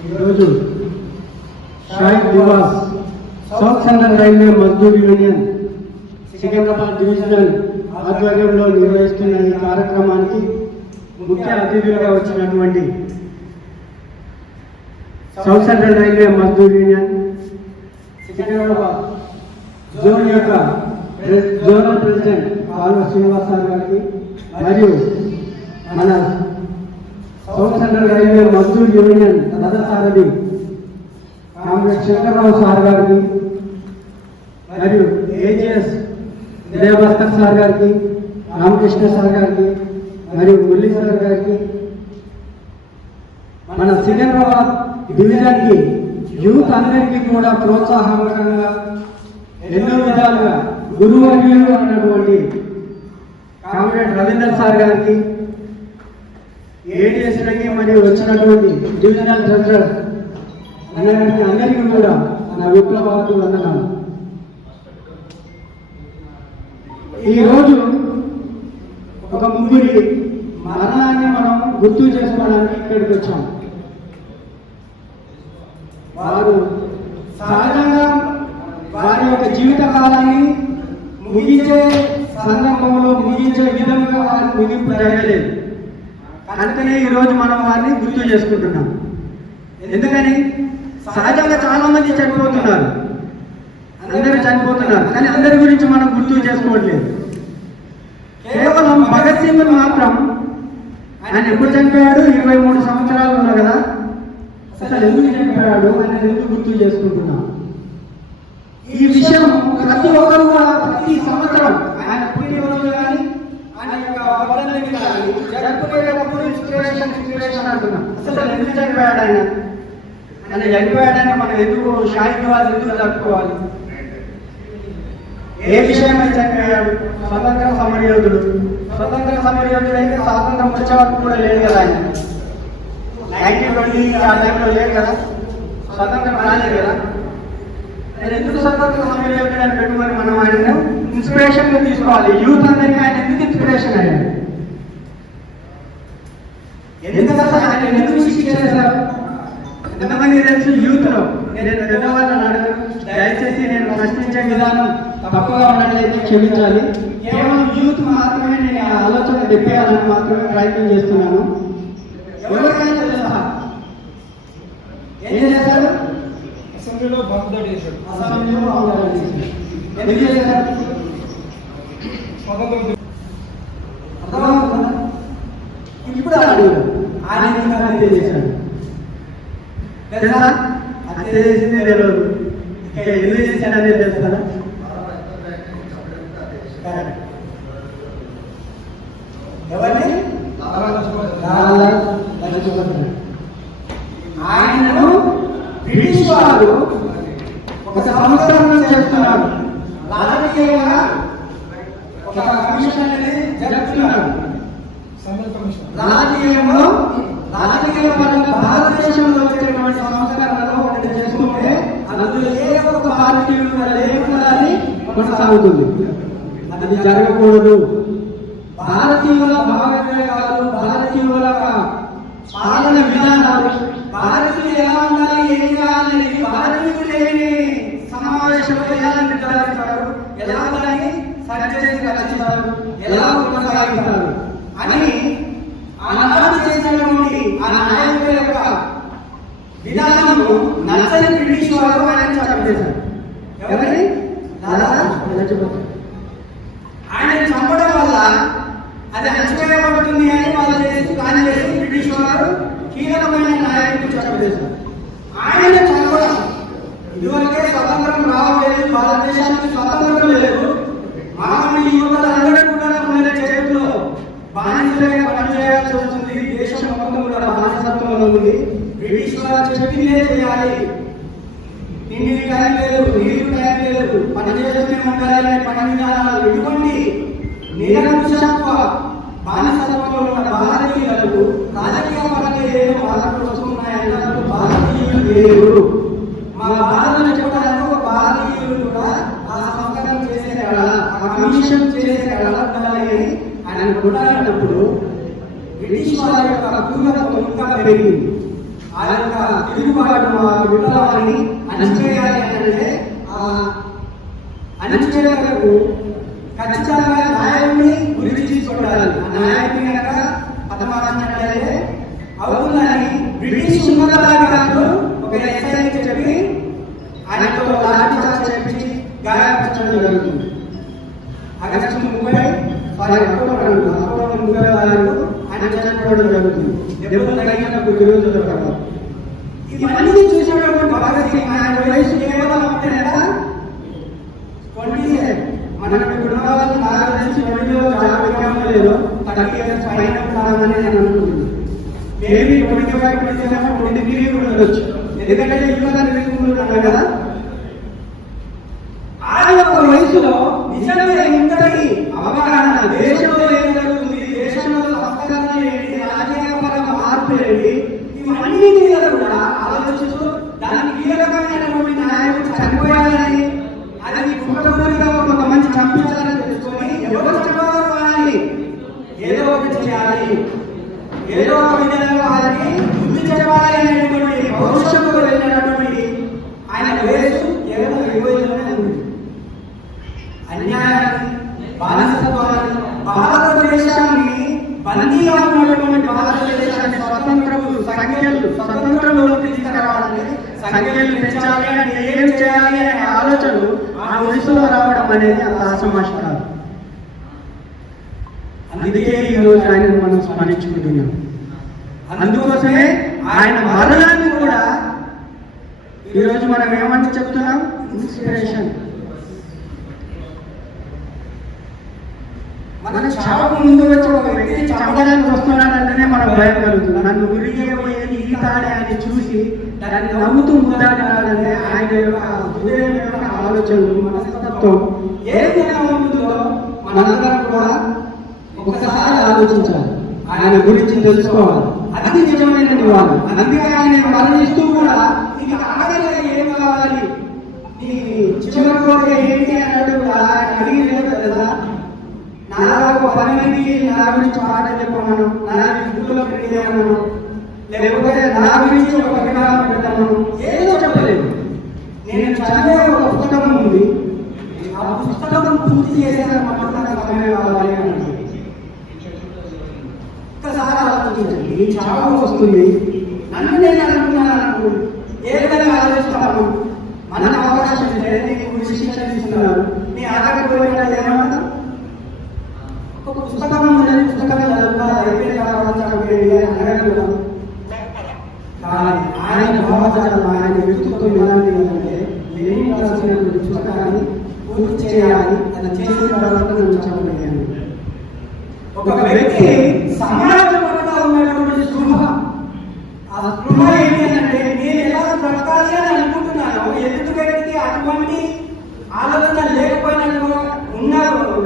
ఈరోజు Shahid Nivas south central railway Mazdoor union Secunderabad divisional ఆధ్వర్యంలో నిర్వహిస్తున్న ఈ కార్యక్రమానికి ముఖ్య అతిథులుగా వచ్చినటువంటి south central railway Mazdoor union Secunderabad zone యొక్క జోనల్ ప్రెసిడెంట్ కాల్వ శ్రీనివాస్ సార్ గారికి మరియు మన south central railway Mazdoor union రథసారథి కామ్రేడ్ శంకర్రావు సార్ గారికి మరియు ఏజీఎస్ విజయభాస్కర్ సార్ గారికి రామకృష్ణ సార్ గారికి మరియు మురళీ సార్ గారికి మన సికింద్రాబాద్ డివిజన్కి యూత్ అందరికీ కూడా ప్రోత్సాహకరంగా ఎన్నో విధాలుగా గురువర్యులు అన్నటువంటి కామ్రేడ్ రవీందర్ సార్ గారికి ఏడీఎస్లకి మరియు వచ్చినటువంటి డివిజనల్ జనరల్ అన్నగారికి అందరికీ కూడా నా విప్లవాలకు వందనాలు. ఈరోజు ఒక ముగ్గురి మరణాన్ని మనం గుర్తు చేసుకోవడానికి ఇక్కడికి వచ్చాం. వారు సహజంగా వారి యొక్క జీవిత కాలాన్ని ముగించే సందర్భంలో ముగించే విధంగా వారి ముగింపు జరగలేదు. అందుకనే ఈరోజు మనం వారిని గుర్తు చేసుకుంటున్నాం. ఎందుకని సహజంగా చాలా మంది చనిపోతున్నారు, అందరూ చనిపోతున్నారు, కానీ అందరి గురించి మనం గుర్తు చేసుకోవట్లేదు. కేవలం భగత్ సింగ్ మాత్రం ఆయన ఎప్పుడు చనిపోయాడు? 23 సంవత్సరాలు ఉన్నారు కదా, అసలు ఎందుకు చనిపోయాడు అనేది ఎందుకు గుర్తు చేసుకుంటున్నాం. ఈ విషయం ప్రతి ఒక్కరు కూడా ప్రతి సంవత్సరం ఆయన పుట్టినరోజు కానీ ఆయన యొక్క వర్ధంతిని కానీ జరుపుకునేటప్పుడు ఇన్స్పిరేషన్ అంటున్నాం. అసలు ఎందుకు చనిపోయాడు ఆయన చనిపోయాడని మనం ఎందుకు షాహిద్ నివాస్ ఎందుకు జరుపుకోవాలి? ఏ విషయమై చనిపోయాడు? స్వతంత్ర సమరయోధుడు. స్వతంత్ర సమరయోధుడు అయితే స్వాతంత్రం వచ్చే వరకు కూడా లేదు కదా, ఆయన 1920 ఆ టైంలో లేదు కదా, స్వతంత్రం రాలేదు కదా. ఎందుకు స్వతంత్ర సమరయోధుడు అని పెట్టుకొని మనం ఆయన ఇన్స్పిరేషన్ గా తీసుకోవాలి. యూత్ అందరికీ ఆయన ఎందుకు ఇన్స్పిరేషన్ అయ్యాడు? ఎందుకు అసలు ఆయన ఎందుకు కృషి చేశారు? ఎంతమంది తెలుసు యూత్ లో? నేను పెద్దవాళ్ళని అడగను, దయచేసి నేను ప్రశ్నించే విధానం తప్పుగా ఉన్నట్లయితే క్షమించాలి. కేవలం యూత్ మాత్రమే నేను ఆ ఆలోచన తెప్పేయాలని మాత్రమే ప్రయత్నం చేస్తున్నాను. ఎవరికైనా తెలుసా ఏం చేశారు? అసెంబ్లీలో బాగుదాడి చేశాడు. ఎందుకు చేశారు? ఇప్పుడు ఆయన హత్య చేశాడు తెలుసా? హత్య చేసిందే తెలియదు, ఇంకా ఎందుకు చేశాడనేది తెలుస్తారా? ఎవరిని? ఆయనను బ్రిటిష్ వారు ఒక సంవత్సరం చేస్తున్నారు, రాజకీయంగా ఒక కమిషన్ అనేది జరుపుతున్నారు. రాజకీయ పరంగా భారతదేశంలో వచ్చేటువంటి సంస్కరణలో ఒకటి చేస్తుంటే అందులో ఏ ఒక్క భారతీయులు లేకుండా కొనసాగుతుంది. అది జరగకూడదు. భారతీయుల భావోద్వేగాలు, భారతీయుల పాలన విధానాలు, భారతీయులు ఎలా ఉండాలి, ఏం చేయాలని భారతీయులు లేని సమావేశంలో ఎలా నిర్ధారిస్తారు, ఎలా దాన్ని సరిచేసి రచిస్తారు, ఎలా కొనసాగిస్తారు అని ఆనాడు చేసినటువంటి ఆ నాయకుల యొక్క విధానము నచ్చని బ్రిటిష్ వారు ఆయన చంపేశారు. ఎవరిని? ఆయన చంపడం వల్ల అది అణచివేయబడుతుంది అని వాళ్ళు చేసి కానీ చేసి బ్రిటిష్ వారు కీలకమైన నాయకులు చంపేశారు. ఆయన చంపడం ఇదివరకే స్వతంత్రం రావలేదు, భారతదేశానికి స్వతంత్రం లేదు, మామూలు యువకులందరూ కూడా మన చేతుల్లో బానిసలుగా పనిచేయాల్సి వస్తుంది. దేశం మొత్తం కూడా బానిసత్వంలో ఉంది. బ్రిటిష్ వారు చెప్పిందే చేయాలి. తిండి టైం లేదు, నీరు టైం లేదు, పని చేస్తూనే ఉండాలని పని విధానాలు ఇటువంటి నిరంకుశత్వ బానిసత్వంలో ఉన్న భారతీయులకు రాజకీయ పరంగా ఏదో మార్పులు వస్తున్నాయన్నారు. భారతీయులు లేరు, మా భారతను చెప్పడానికి ఒక భారతీయులు కూడా ఆ సంస్కరణ చేసే కదా, ఆ కమిషన్ చేసే కదా ఉండాలని ఆయన కొట్లాడినప్పుడు బ్రిటిష్ వారి యొక్క క్రూరత్వం ఇంకా పెరిగింది. ఆ యొక్క తిరుగుబాటు విప్లవాన్ని అణచివేయాలి అంటే ఆ అణచివేయకు ఖచ్చితంగా న్యాయాన్ని గురి తీసుకోవాలి. ఆ న్యాయాన్ని కనుక పదమార్చినట్లయితే అవుతుందని బ్రిటిష్ ఉన్నతాధికారులు ఒక ఎస్ఐకి చెప్పి ఆయనతో లాఠీ చార్జ్ చేపించి గాయపరచడం జరుగుతుంది. ఆగస్టు 30 అక్టోబర్ 30 ఆయన చనిపోవడం జరుగుతుంది. దెబ్బలు తగిన కొద్ది రోజుల తర్వాత ఇవన్నీ చూసినటువంటి భగత్ సింగ్ ఆయన వయసు కేవలం అంటే 27. మనం ఇప్పుడు వాళ్ళు నాకు తెలిసి 20 చాలా విగ్రహం లేదు 30 years పైన కాదని నేను అనుకుంటున్నాను. మేబీ 25, 27, 23 కూడా ఉండొచ్చు. ఎందుకంటే యువత నిలుచుకుంటున్నాను కదా. ఆ యొక్క వయసులో నిజంగా ఇంతటి అవగాహన దేశంలో ఏం జరుగుతుంది, దేశంలో సంస్కరణ ఏంటి, రాజకీయపరంగా మార్పు ఏంటి, ఇవన్నీ మీద కూడా ఆలోచిస్తూ దానికి కీలకమైనటువంటి నాయకుడు చనిపోయాలని, అది కుటుంబంగా కొంతమంది చంపించాలని తెలుసుకొని ఎవరు చనిపోవాలి, ఏదో ఒకటి చేయాలి, ఏదో ఒక విధంగా వారికి బుద్ధి చెప్పాలి అనేటువంటి భవిష్యత్తు వెళ్ళినటువంటి ఆయన వయసు కేవలం 20లోనే ఉంది. అన్యాయాన్ని, బానిసత్వాన్ని, భారతదేశాన్ని బందీగా ఉన్నటువంటి భారతదేశాన్ని స్వతంత్రంలోకి తీసుకురావాలని, సంఖ్యలు పెంచాలి అంటే ఏం చేయాలి అనే ఆలోచనలు ఆ వయసులో రావడం అనేది అంత ఆసమాష కాదు. అందుకే ఈ రోజు ఆయనను మనం స్మరించుకుంటున్నాం. అందుకోసమే ఆయన మరణాన్ని కూడా ఈరోజు మనం ఏమంటే చెప్తున్నాం, ఇన్స్పిరేషన్. మన చావుకు ముందు వచ్చి ఒక వ్యక్తి చంపడానికి వస్తున్నాడంటేనే మనం భయం కలుగుతుంది. నన్ను ఉరిగిపోయేది ఈ తాడే అని చూసి దాన్ని నవ్వుతూ ముందాడాలంటే ఆయన యొక్క హృదయం యొక్క ఆలోచనలు, మనస్తత్వం ఏ విధంగా ఉంటుందో మనందరం కూడా ఒకసారి ఆలోచించాలి, ఆయన గురించి తెలుసుకోవాలి. అది నిజమైన నివాళి. అందుకే ఆయన మరణిస్తూ కూడా నీకు ఆఖరిగా ఏం కావాలి, నీ చివరి కోరిక ఏంటి అన్నట్టు కూడా ఆయన అడిగి కదా. నాకు 10 మందికి నా గురించి పాట చెప్పమను, నా ఇంట్లో పెడతాను, లేకపోతే నా గురించి ఒక విగ్రహం పెడతాను, ఏదో చెప్పలేదు. నేను చదివే ఒక పుస్తకం ఉంది, ఆ పుస్తకం పూర్తి చేసిన మాత్రం సమయం కావాలి అంటే ఒక్కసారి ఆలోచించండి. ఈ చావు వస్తుంది, నన్ను నేను అనుకున్నాను, ఏ విధంగా ఆలోచిస్తాము. మన అవకాశం లేదు, నీకు శిక్షణ ఇస్తున్నారు, నీ ఆధార పోయిన ఏమన్నా ఒక పుస్తకం అనేది పుస్తకం చదువుతా అయిపోయిన తర్వాత అనగలుగుతాం. కానీ ఆయన భావజాలం, ఆయన వ్యక్తిత్వం ఎలాంటి అంటే నేను రాసినటువంటి పుస్తకాన్ని పూర్తి చేయాలి, అది చేసిన తర్వాత నేను చెప్పగలిగాను. ఒక వ్యక్తి సమాజం పట్ల ఉన్నటువంటి స్పృహ, ఆ స్పృహ ఏంటంటే నేను ఎలా బ్రతకాలి అని అనుకుంటున్నాను. ఎదుటి వ్యక్తికి అటువంటి ఆలోచన లేకపోయినట్టు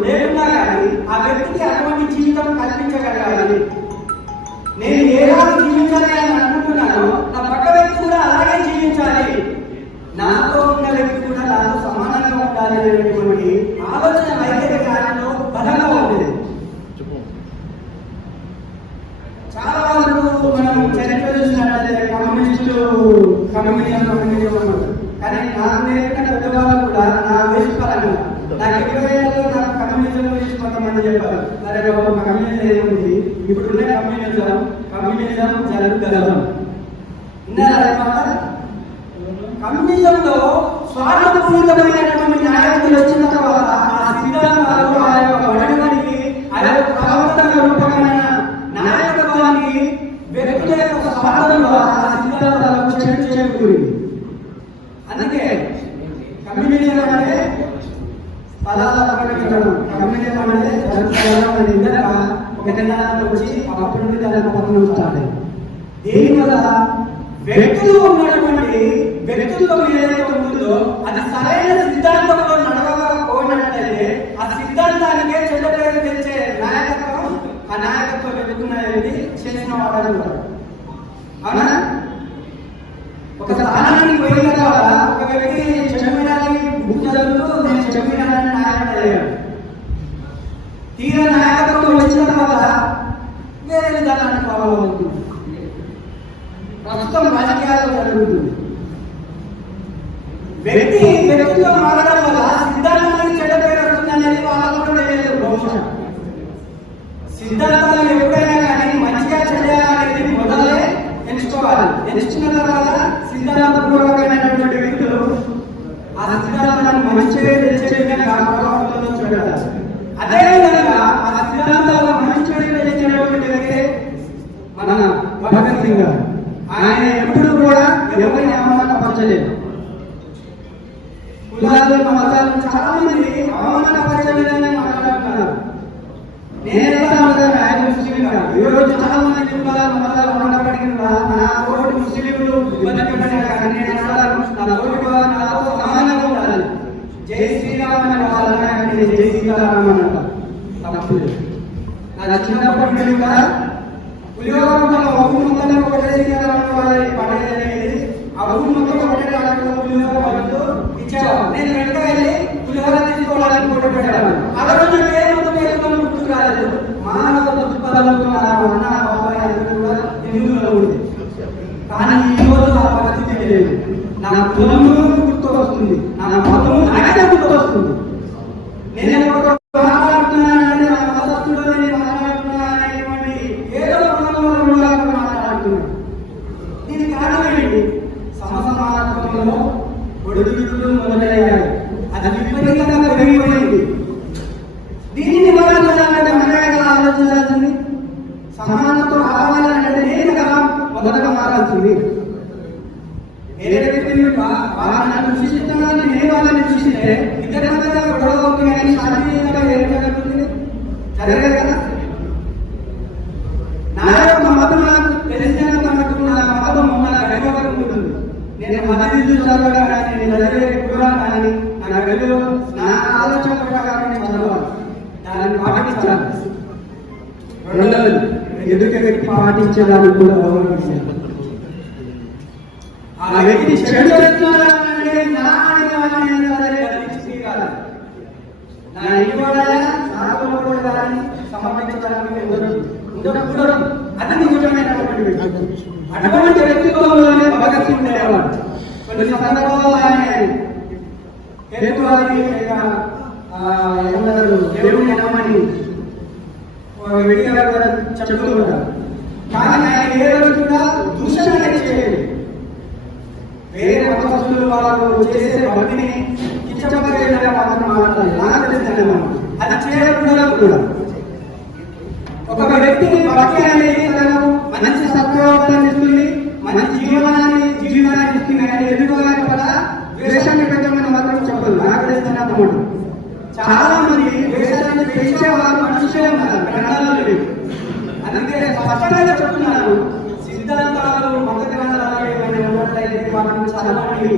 లేకున్నా కానీ ఆ వ్యక్తికి అటువంటి జీవితం కల్పించగలగాలి. నేను ఎలా జీవించాలి అని అనుకుంటున్నానో నా పక్క వ్యక్తి కూడా అలాగే జీవించాలి, నాతో ఉన్న వ్యక్తి కూడా నాతో సమానంగా ఉండాలి అనేటువంటి ఆలోచన వైద్య కార్యంలో బలంగా ఉండేది. చాలా వరకు మనం చరిత్ర చూసినట్లయితే కమ్యూనిజం కానీ నాకు నేర్చుకున్న పెద్దవాళ్ళు కూడా నా వయసు పరంగా నాకు 20 ఏళ్ళలో నాకు కమ్యూనిజం గురించి కొంతమంది చెప్పారు. సరే ఒక కమ్యూనిజం ఏముంది, ఇప్పుడున్న కమ్యూనిజం జరుగుగలం విన్నారా? కమ్యూనిజంలో స్వార్థపూరితమైనటువంటి నాయకులు వచ్చిన తర్వాత ఆ సిద్ధాంతాలు, ఆ యొక్క వడగడికి, ఆ యొక్క ప్రవర్తన రూపమైన నాయకత్వానికి వ్యక్తుల యొక్క స్వార్థంలో ఆ సిద్ధాంతాలకు చెడు చేకూరింది. అందుకే కమ్యూనిజం అంటే పదాల కమ్యూనిజం అంటే ఒక దినాల్లో వచ్చి అప్పటి నుండి దాని పతనం స్టార్ట్ అయింది. దీనివల్ల వ్యక్తులు ఉన్నటువంటి వ్యక్తుల్లో ఏదైతే ఉంటుందో అది సరైన సిద్ధాంతంలో నడవకపోయినట్లయితే ఆ సిద్ధాంతానికే చెడ్డ పేరు తెచ్చే నాయకత్వం, ఆ నాయకత్వం వ్యక్తున్నది చేసిన వాడు ఉంటారు. అవునా? ఒక స్థానానికి పోయిన తర్వాత ఒక వ్యక్తి చెమ్మినానికి బుక్ చదువుతూ నేను చెమ్మినాన్ని నాయకుడు అయ్యాడు. తీర నాయకత్వం వచ్చిన తర్వాత వేరే విధానాన్ని ఫాలో అవుతుంది. ప్రస్తుతం రాజకీయాల్లో జరుగుతుంది. వ్యక్తితో మారడం వల్ల సిద్ధాంతానికి చెడ్డ పేరు వస్తుంది అనేది వాళ్ళకు కూడా తెలియదు. బహుశా సిద్ధాంతాలు ఎప్పుడైనా కానీ మంచిగా చేయాలనేది మొదలే ఎంచుకోవాలి. ఎంచుకున్న తర్వాత సిద్ధాంతపూర్వకమైనటువంటి వ్యక్తులు ఆ సిద్ధాంతాన్ని మంచిగా తెలిసే విధంగా ప్రభావంలో చూడాలి. అదేవిధంగా ఆ సిద్ధాంతాలు మంచిగా తెలిసినటువంటి వ్యక్తి మన భగత్ సింగ్ గారు. ఆయన ఎప్పుడు కూడా ఎవరిని అవమానపరచలేదు. కులాలు మతాలు చాలా మంది అవమానపరిచే విధంగా మాట్లాడుతున్నారు. ఆయన ముస్లిం కాదు. ఈ రోజు చాలా మంది కులాలు మతాలు ఉన్నప్పటికీ నా తోటి ముస్లింలు ఇబ్బంది పెట్టినా కానీ నా తోటి నాతో సమానంగా ఉండాలి. జై శ్రీరామ్ అనే వాళ్ళని జై సీతారాం అంట. తప్పలేదు. నా చిన్నప్పటి నుండి కూడా పులిహోరంలో ఊరు మొత్తంలో ఒకటే సీతారాం వాళ్ళని పడేది. ఆ ఊరు మొత్తం ఒకటే పులిహోర పడుతూ ఇచ్చేవాళ్ళు. నేను వెంట వెళ్ళి పులిహోర తీసుకోవడానికి పోటీ పెట్టాను. ఆ రోజు గుర్తుకు రాలేదు. మానవ దృక్పథంతో అన్న బాబాయ్ అందరూ కూడా హిందువులో ఉంది. కానీ ఈ రోజు ఆ పరిస్థితి లేదు. నా కులము గుర్తు వస్తుంది, నా మతము నాకే గుర్తు వస్తుంది. నేను మాట్లాడుతున్నానంటే నా మతస్థుడు నేను మాట్లాడుతున్నాననేటువంటి ఏదో మాట్లాడుతున్నాను. దీనికి కారణం ఏంటి? సమసమానత్వంలో ఒడిదుడుకులు మొదలయ్యాయి. అది విపరీతంగా పెరిగిపోయింది. దీన్ని నివారించాలంటే మనమే కదా ఆలోచించాల్సింది. సమానత్వం కావాలంటే నేను కదా మొదటగా మారాల్సింది. వాళ్ళని సృష్టిస్తున్నాను, నేను వాళ్ళని సృష్టిస్తే ఇద్దరి మధ్య గొడవ అవుతుంది కానీ శారీరకంగా ఏం జరుగుతుంది? జరగదు కదా. నా యొక్క మతం నాకు తెలిసినంత మటుకు నా మతం నా గర్వం ఉంటుంది. నేను మతీజు చదవగా కానీ నేను చదివే కూడా కానీ నా గర్వం నా ఆలోచన ప్రకారం నేను చదవాలి, దాన్ని పాటించాలి. రెండవది ఎదుటి వ్యక్తి పాటించేదాన్ని కూడా గౌరవించాలి. ఆ వ్యక్తి చెడు చేస్తున్నాడంటే నా ఇవ్వడాలి నాకుని సమర్పించడానికి ఉండకూడదు. అది నిజమైనటువంటి వ్యక్తి. అటువంటి వ్యక్తిత్వంలోనే భగత్ సింగ్ ఉండేవాడు. కొన్ని సందర్భాల్లో ఆయన హేతువాది ఏమన్నారు దేవుని నమ్మని వ్యక్తిగా కూడా చెప్తూ ఉంటారు. కానీ ఆయన ఏ రోజు కూడా దూషణ చేయలేదు. వేరే మతస్థులు వాళ్ళు చేసే భక్తిని కించపరిచేలా మాత్రం మాట్లాడాలి. నాకు తెలిసిన అది చేయకుండా కూడా ఒక వ్యక్తిని భక్తి అనేది తనకు మంచి సత్ప్రవర్తన ఇస్తుంది, మంచి జీవనాన్ని ఇస్తుంది. కానీ ఎదుగుదల పట్ల ద్వేషాన్ని పెట్టమని మాత్రం చెప్పదు. నాకు తెలిసిన అన్నమాట చాలా మంది ద్వేషాన్ని పెంచే వాళ్ళు మనుషులే ఉన్నారు, గ్రంథాలు లేవు. అందుకే స్పష్టంగా చెప్తున్నాను, సిద్ధాంతాలు మత గ్రంథాలు ఏమైనా ఉన్నట్లయితే వాటిని చదవండి,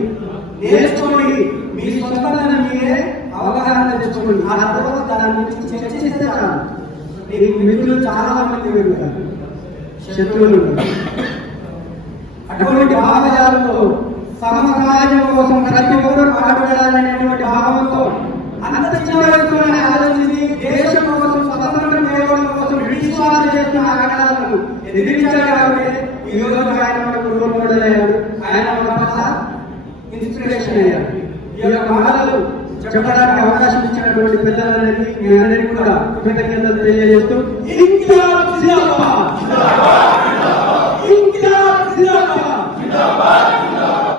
నేర్చుకోండి, మీ సొంతంగా మీరే అవగాహన తెచ్చుకోండి. ఆ తర్వాత దాని గురించి చర్చిస్తే చాలు. మీకు మిత్రులు చాలా మంది పెరుగుతారు, శత్రువులు. అటువంటి భావజాలతో సమాజం కోసం ప్రతి ఒక్కరు పాటుపడాలనేటువంటి భావంతో అంతర్జాతీయంగా ఆలోచించి దేశం కోసం స్వతంత్రం చేయడం కోసం బ్రిటిష్ వారు చేస్తున్న ఆగడాలను ఎదిరించారు. కాబట్టి ఈ రోజు ఆయన రూపొందలేడు, ఆయన ఇన్స్పిరేషన్ అయ్యారు. ఈ యొక్క మాటలు చెప్పడానికి అవకాశం ఇచ్చినటువంటి పిల్లలనేది